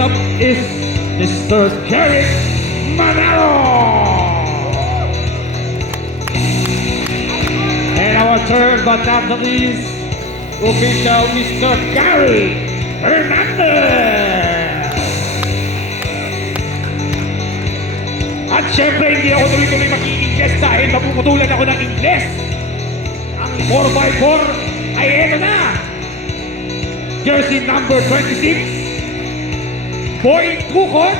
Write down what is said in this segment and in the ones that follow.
up is Mr. Jerry Manalo. And our third but not the least, official Mr. Gary Hernandez. At syempre, hindi ako tuloy-tuloy mag-i-ingles dahil mapuputulan ako ng Ingles. Ang 4x4 ay eto na. Jersey number 26, Boy Kukot,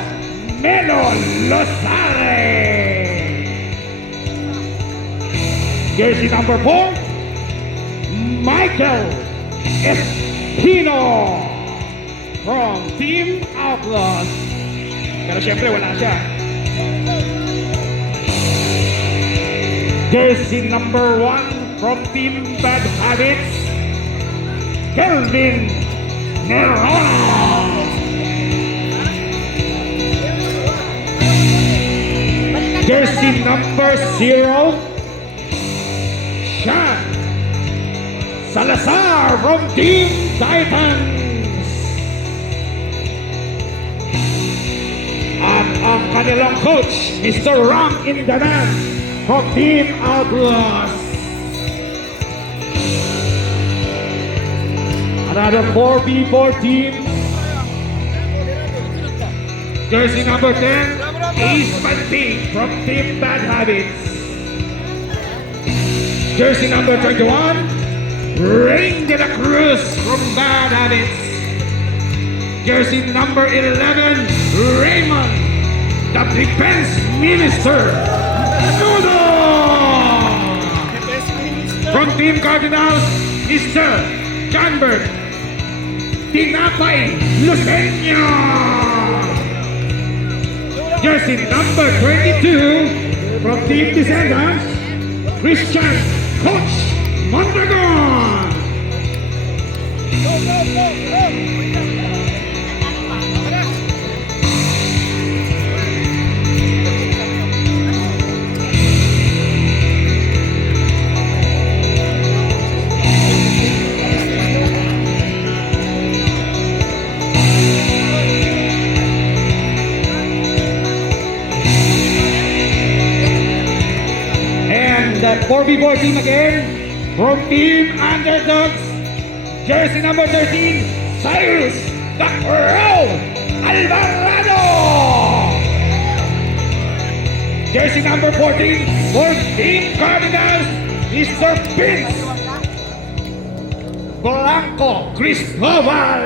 Melo Losare. Jersey number 4, Michael Espino from Team Outlaws. Pero syempre wala siya. Jersey number 1 from Team Bad Habits, Kelvin Nerona. Jersey number 0, Sean Salazar from Team Titans. At ang kanilang coach, Mr. Ram Indanan from Team Outlaws. Another 4v4 team. Jersey number 10, Ace Manting from Team Bad Habits. Jersey number 21, Rain de la Cruz from Bad Habits. Jersey number 11, Raymond, the Defense Minister. Nudo! From Team Cardinals, Mr. Johnberg Tinapay Luceño. Jersey number 22 from Team Descendants, Christian Coach Mondragon. That 4v4 team again from Team Underdogs, jersey number 13, Cyrus the Crow Alvarado. Jersey number 14 for Team Cardinals, Mr. Vince Blanco Cristobal.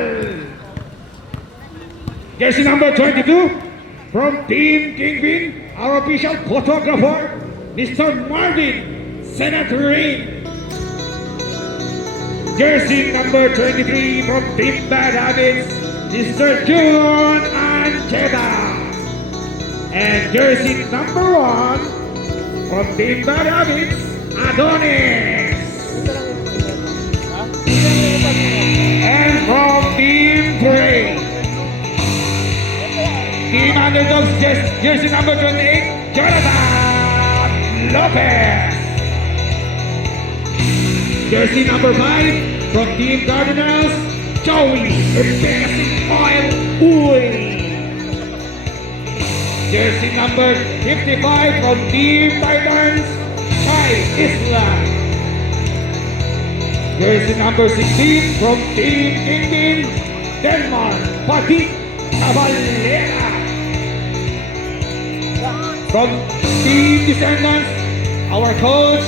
Jersey number 22 from Team Kingpin, our official photographer, Mr. Marvin Senatorin. Jersey number 23 from Team Bad Habits, Mr. June Ancheta. And jersey number 1 from Team Bad Habits, Adonis. And from Team Prey, Team Underdogs, jersey number 28, Jonathan Lopez. Jersey number 5 from Team Cardinals, Joey Oil Uy. Jersey number 55 from Team Titans, Chai Isla. Jersey number 16 from Team Kingpin, Denmark Patik Cavalera. From Team Descendants, our coach,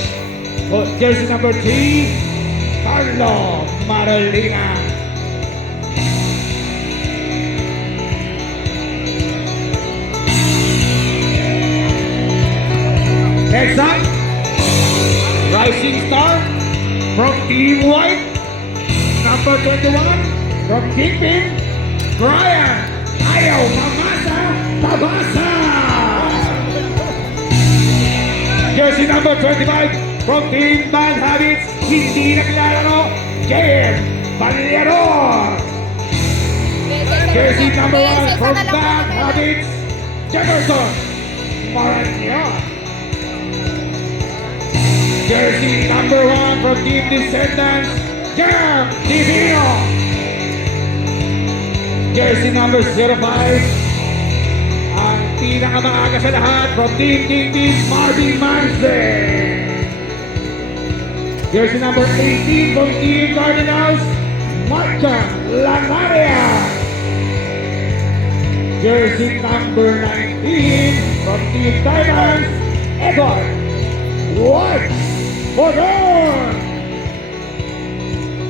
jersey number 3, Carlo Marolina. Next up, Rising Star from Team White, number 21 from Kingpin, Brian Ayaw Mamasa Tabasa. Jersey number 25 from Team Bad Habits, hindi naglalaro, Jair Ballador. Jersey number 1 from Bad Habits, Jefferson Maranhão. Jersey number 1 from Team Descendants, Jerm Divino. Jersey number 05. Ang pinakamaaga sa lahat from Team Marvin Manson. Jersey number 18 from Team Cardinals, Marcha Lanaria. Jersey number 19 from Team Titans, Edward White Bodor.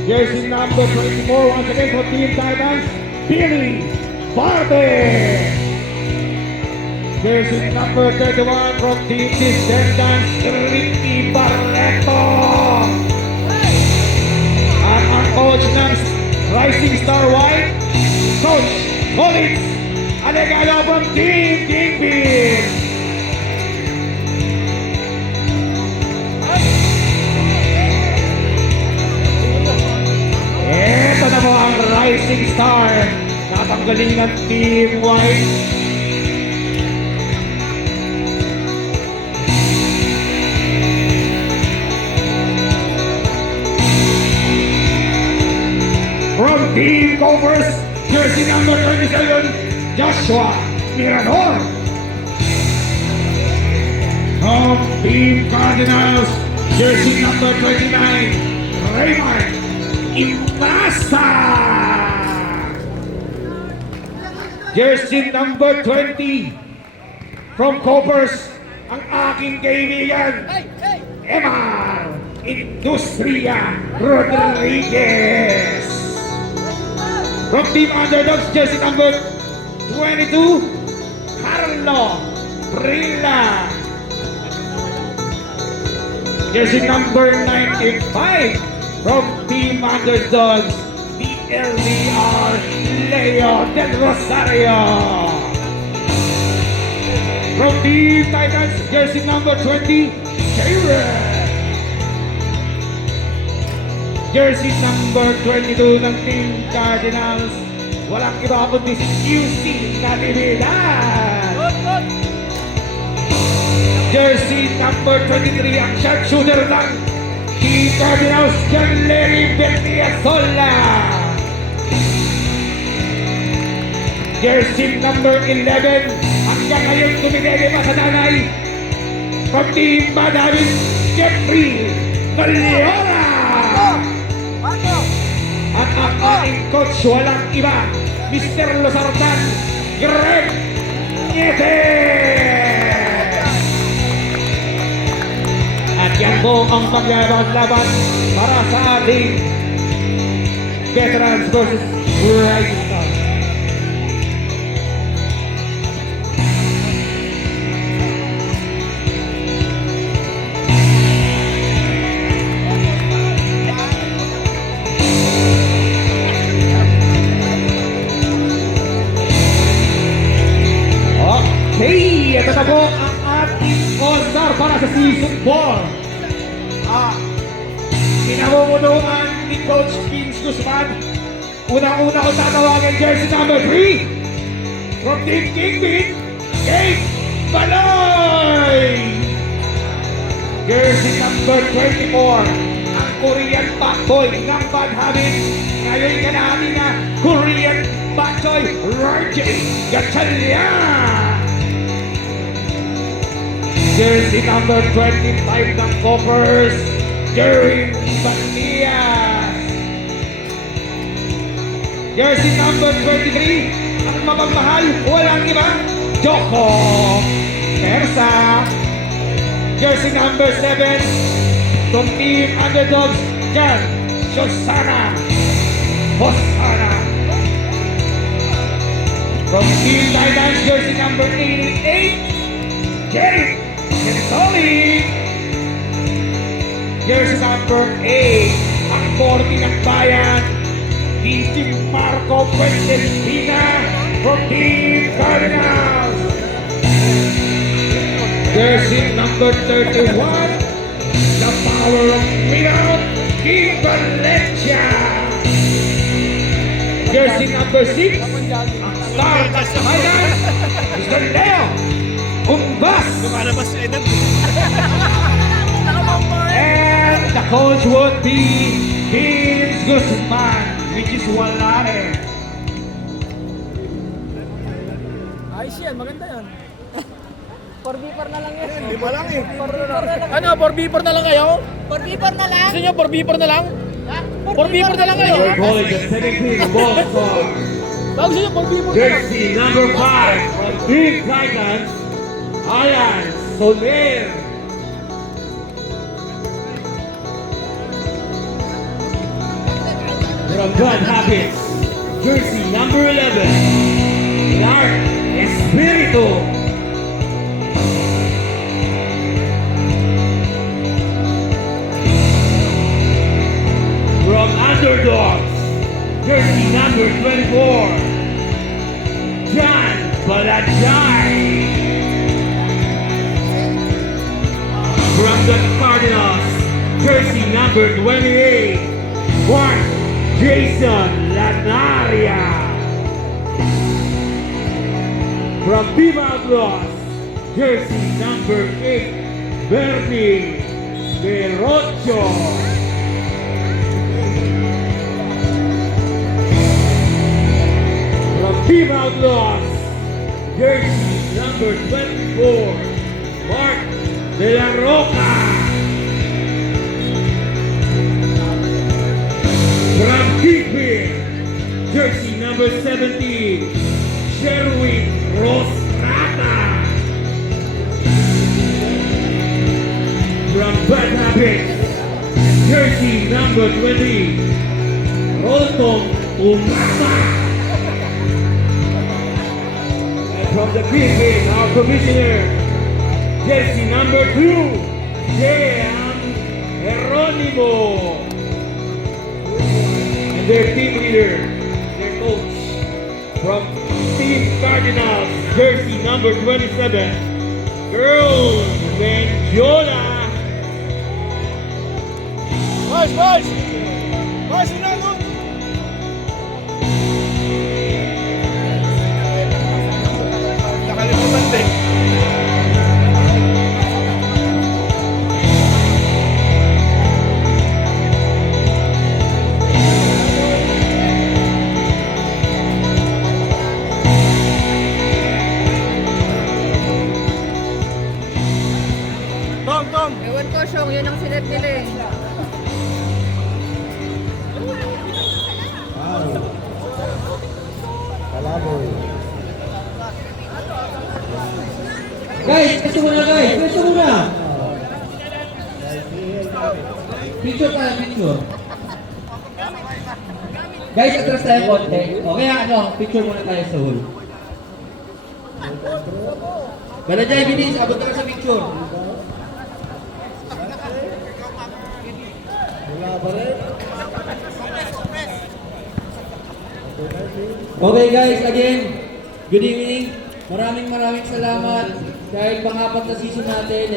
Jersey number 24 once again from Team Titans, Billy Barber. Jersey number 31 from Team Descendants, Ricky Barreto. At ang coach ng Rising Star White, Coach Collins Alegado from Team Kingpin. Ito na po ang Rising Star. Natanggaling ng Team White. From Team Gophers, jersey number 37, Joshua Mirador. From Team Cardinals, jersey number 29, Raymond Imasa. Jersey number 20, from Gophers, ang aking kaibigan, Emar Industria Rodriguez. From Team Underdogs, jersey number 22, Carlo Brilla. Jersey number 95, from Team Underdogs, the LDR, Leo Del Rosario. From Team Titans, jersey number 20, Jared. Jersey number 22 ng Team Cardinals, walang iba kundi si QC Natividad. Jersey number 23 ang sharpshooter ng Team Cardinals, John Larry Bertiasola. Jersey number 11, hanggang ngayon tumigay pa sa nanay, from Team Madawin, Jeffrey Galeona. At ang aking coach, walang iba, Mr. Losartan, Greg Niete. At yan po ang maglaban-laban para sa ating Veterans versus Rising Stars. Hey, ito na po ang ating All-Star para sa Season 4. Pinamumunuan ni Coach Vince Guzman. Unang-una ko tatawagan jersey number 3 from Team Kingpin, Kate Baloy. Jersey number 24, ang Korean Batboy ng Bad Habits. Ngayon ka namin na Korean Batboy, Roger Gatchalian. Jersey number 25 ng Gophers, Jerry Batias. Jersey number 23, ang mapagmahal, walang iba, Joko Persa. Jersey number 7, from Team Underdogs, Jan Josana Hosana. From Team Titans, jersey number 88, Jerry Kenitoli. Jersey number 8, ang 40 ng bayan, Team Marco Puentespina from Team Cardinals. Jersey number 31, the power of Minot, Team Valencia. Jersey number 6, ang star ng Kasahayan, Mr. Leo Umbas. Lumalabas sa edad. And the coach would be Vince Guzman, which is wala rin. yan, maganda yan. 4v4 na lang yan. Lima lang eh. 4v4 na lang. Ano, 4v4 na lang kayo? 4v4 na lang. Gusto nyo 4v4 na lang? 4v4 na lang kayo? Your boy, the 17 ball star. Baka gusto nyo 4v4 na lang? Jersey number 5 from Team Titans, Alan Soler. From Bad Habits, jersey number 11, Clark Espiritu. From Underdogs, jersey number 24, John Balajay. From the Cardinals, jersey number 28, Mark Jason Lanaria. From Viva Outlaws, jersey number 8, Bernie Berocho. From Viva Outlaws, jersey number 24, Mark De La Roca. From Kingpin, jersey number 17, Sherwin Rosrata. From Bad Habits, jersey number 20, Rolton Umasa. And from the Kingpin, our commissioner, jersey number 2, Jean Geronimo. Their team leader, their coach, from Team Cardinals, jersey number 27, Girl Menjola. Boys, boys! Boys, sila doon! Nakalimutan din. Tom, Tom! Ewan ko, Syong, yun ang sinet nila eh. Guys, pwesto muna guys, pwesto muna. Picture tayo, picture. Guys, atras tayo konti. O kaya ano, picture muna tayo sa hall. Balajay, bilis, abot ka sa picture. Okay guys, again, good evening. Maraming salamat dahil pang-apat na season natin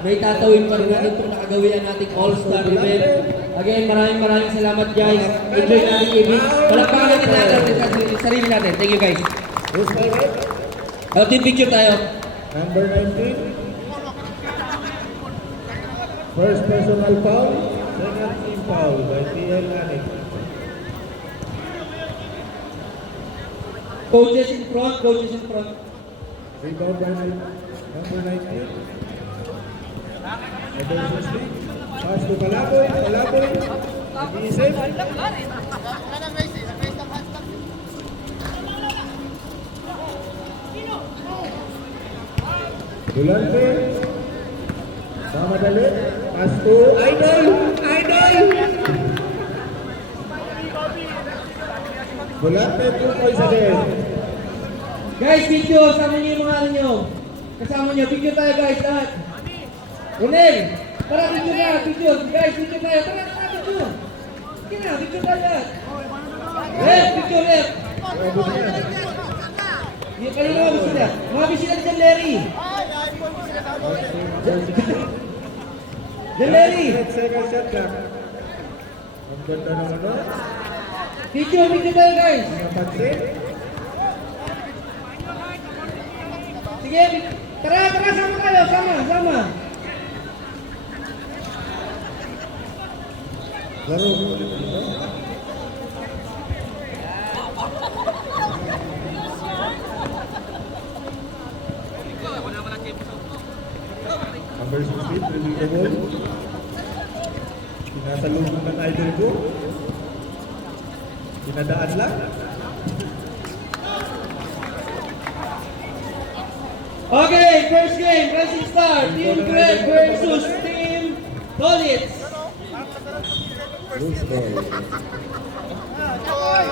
may tatawin pa rin natin itong nakagawian nating All-Star event. Again, maraming salamat guys. Enjoy natin evening. Palakpakan natin natin sa sarili natin. Thank you guys. Team picture tayo. Number 19. First personal foul, second team foul by TL Anik. Coaches in front, coaches in front. Rebound by number 19. Evolution League. Pass to Palaboy, nag-iisip. Dulante. Mamadali. Pass to Idol. Dulante 2 points again. Guys, picture, sama niyo yung mga ano nyo. Kasama niyo, picture tayo guys, lahat. Ronel, tara picture na, picture. Guys, picture tayo, tara picture. Sige na, picture tayo lahat. Left, picture left. Yung kanina mga bisita. Mga bisita dyan, Larry. Dyan, Larry. Second shot clock. Ang ganda naman no? Picture tayo guys. Napansin. Sige, tara, sama tayo, sama. Laro ulit dito. the ball. Tinasalubong ng idol ko. Pinadaan lang. Okay, first game, Rising Star, Team Greg versus Team Dolitz. Loose ball.